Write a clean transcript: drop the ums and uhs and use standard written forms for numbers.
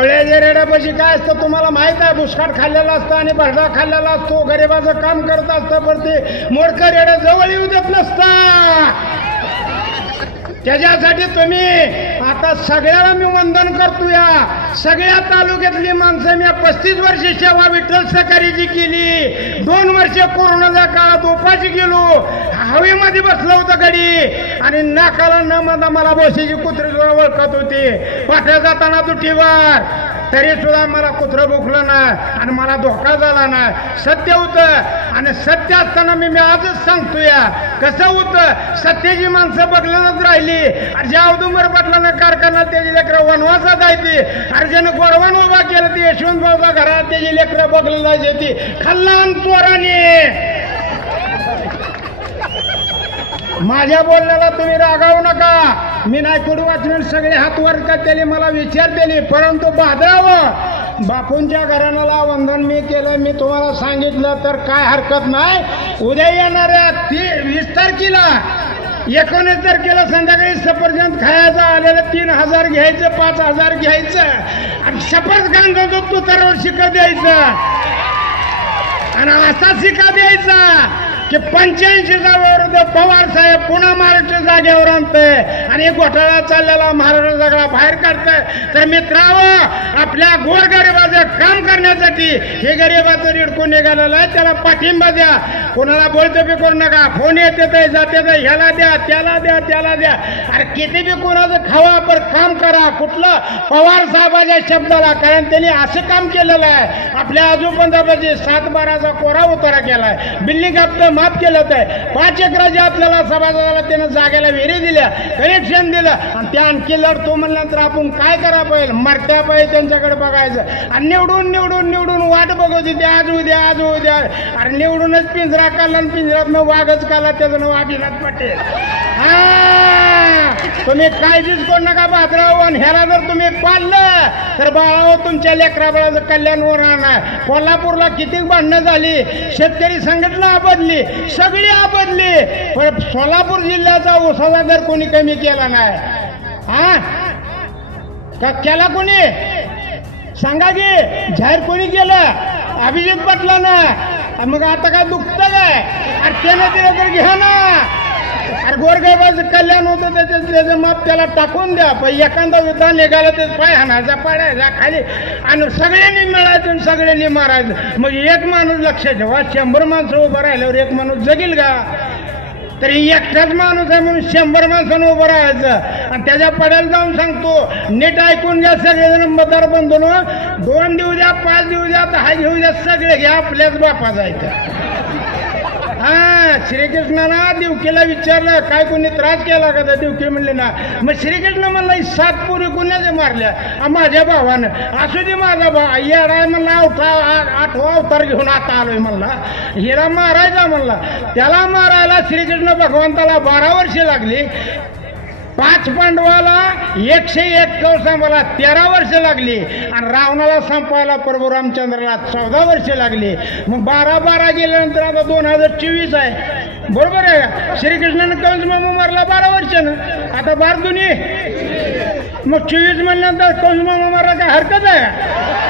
ढवळ्याच्या रेड्यापाशी काय असतं तुम्हाला माहित आहे. बुसकाट खाल्लेला असतं आणि भरडा खाल्लेला असतो. गरिबाचं काम करत असतं पण ते मोडकं रेड्या जवळ येऊ देत नसतं. त्याच्यासाठी तुम्ही आता सगळ्याला मी वंदन करतो. या सगळ्या तालुक्यातली माणसं मी 35 वर्ष सेवा विठ्ठल सहकारीची केली. 2 वर्ष कोरोनाच्या काळात उपाशी गेलो. हवेमध्ये बसलो होतं गडी आणि नाकाला न म्हणता मला बशीची कुत्री ओळखत होती. पाठ्या जाताना दुटीवर तरी सुद्धा मला कुत्रं भुकलं नाही आणि मला धोका झाला नाही. सत्य होतं आणि सत्य असताना मी आजच सांगतो. या कसं होतं सत्याची माणसं बदलतच राहिली. ज्या औदुंबर पाटलानं कारखाना त्याची लेकरं वनवासात जायची. अर्जन गोडवान उभा केलं ती यशवंत भाऊचा घरात त्याची लेकरं बघलं जायची. खाल्लान चोराने. माझ्या बोलण्याला तुम्ही रागावू नका. मी नाही कुठं वाचून सगळे हात वर केले मला विचारतेली परंतु बादरावं बापूंच्या घराण्याला वंदन मी केलं. मी तुम्हाला सांगितलं तर काय हरकत नाही. उद्या येणाऱ्या 20 तारखेला 19 तारखेला संध्याकाळी सफरचंद खायचं आलेलं 3000 घ्यायचं 5000 घ्यायचं आणि सफरच गांधतो तू तर शिका द्यायचं आणि असा शिका द्यायचा की 85चा विरुद्ध पवार साहेब पुन्हा महाराष्ट्र जागेवर आणतंय आणि घोटाळा चाललेला महाराष्ट्र सगळा बाहेर काढतंय. तर मित्रांनो आपल्या गोरगरिबाचं काम करण्यासाठी हे गरिबाचं रिडकून निघालेलं आहे. त्याला पाठिंबा द्या. कोणाला बोलतोबी करू नका. फोन येते जाते ह्याला द्या त्याला द्या त्याला द्या. अरे किती बी कोणाचं खावा पण काम करा. कुठलं पवार साहेबाच्या शब्दाला कारण त्यांनी असं काम केलेलं आहे. आपल्या आजोबांपाशी 7/12चा कोरा उतारा केलाय. बिल्डिंग हप्ता माफ केलं होतं. 5 एकराच्या आपल्याला सभासदाला त्यानं जागेला विहिरी दिल्या कनेक्शन दिलं आणि त्या आणखी लढतो म्हणल्यानंतर आपण काय करा पाहिजे मरत्या पाहिजे त्यांच्याकडे बघायचं आणि निवडून निवडून निवडून वाट बघत होती आज उद्या आज उद्या. अरे निवडूनच पिंजरा काढला आणि पिंजऱ्यातनं वाघच काढला त्याचं नाव अभिनाथ पाटील. तुम्ही काळजीच करू नका बादराव आणि ह्याला जर तुम्ही पाळलं तर बाळाव तुमच्या लेकराबाळाचं कल्याण होणार. कोल्हापूरला किती भांडणं झाली. शेतकरी संघटना आबदली सगळी आबदली पण सोलापूर जिल्ह्याचा ऊसाचा दर कोणी कमी केला नाही. हा का केला कोणी सांगा की जाहीर कोणी केलं अभिजित पाटलानं. मग आता काय दुखतं काय अरे त्यानं दिलं तर घ्या ना. अरे गोरगरिबाचं कल्याण होतं त्याचं माप त्याला टाकून द्या. पण एखादा विधान निघाला ते पाय हाणायचा पाडायचा खाली आणि सगळ्यांनी मिळायचं आणि सगळ्यांनी मारायचं. मग एक माणूस लक्षात ठेवा 100 माणसं उभं राहिल्यावर एक माणूस जगेल का. तरी एकटाच माणूस आहे म्हणून 100 माणसानं उभं राहायचं आणि त्याच्या पडायला जाऊन सांगतो नीट ऐकून घ्या सगळेजण मतदार बंधून. 2 देऊ द्या 5 देऊ द्या 10 घेऊ द्या सगळे घ्या आपल्याच बापाचा इथं. हा श्रीकृष्णाला देवकीला विचारलं काय कोणी त्रास केला का. देवकी म्हणले ना. मग श्रीकृष्ण म्हणला 7 पोरी कुणाच्या मारल्या माझ्या भावानं. असू दे माझा भाव येडा म्हणला 8वा अवतार घेऊन आता आलोय म्हणला. हिरा मारायचा म्हणला. त्याला मारायला श्रीकृष्ण भगवंताला 12 वर्ष लागली. 5 पांडवाला 101 कौसांबाला 13 वर्ष लागली आणि रावणाला संपवायला प्रभू रामचंद्राला 14 वर्ष लागली. मग 12 गेल्यानंतर आता 2024 आहे बरोबर आहे का. श्रीकृष्णानं कंस मामा मारला 12 वर्षानं आता 12 दुनी मग 24 म्हणल्यानंतर कंस मामा मारला काय हरकत आहे.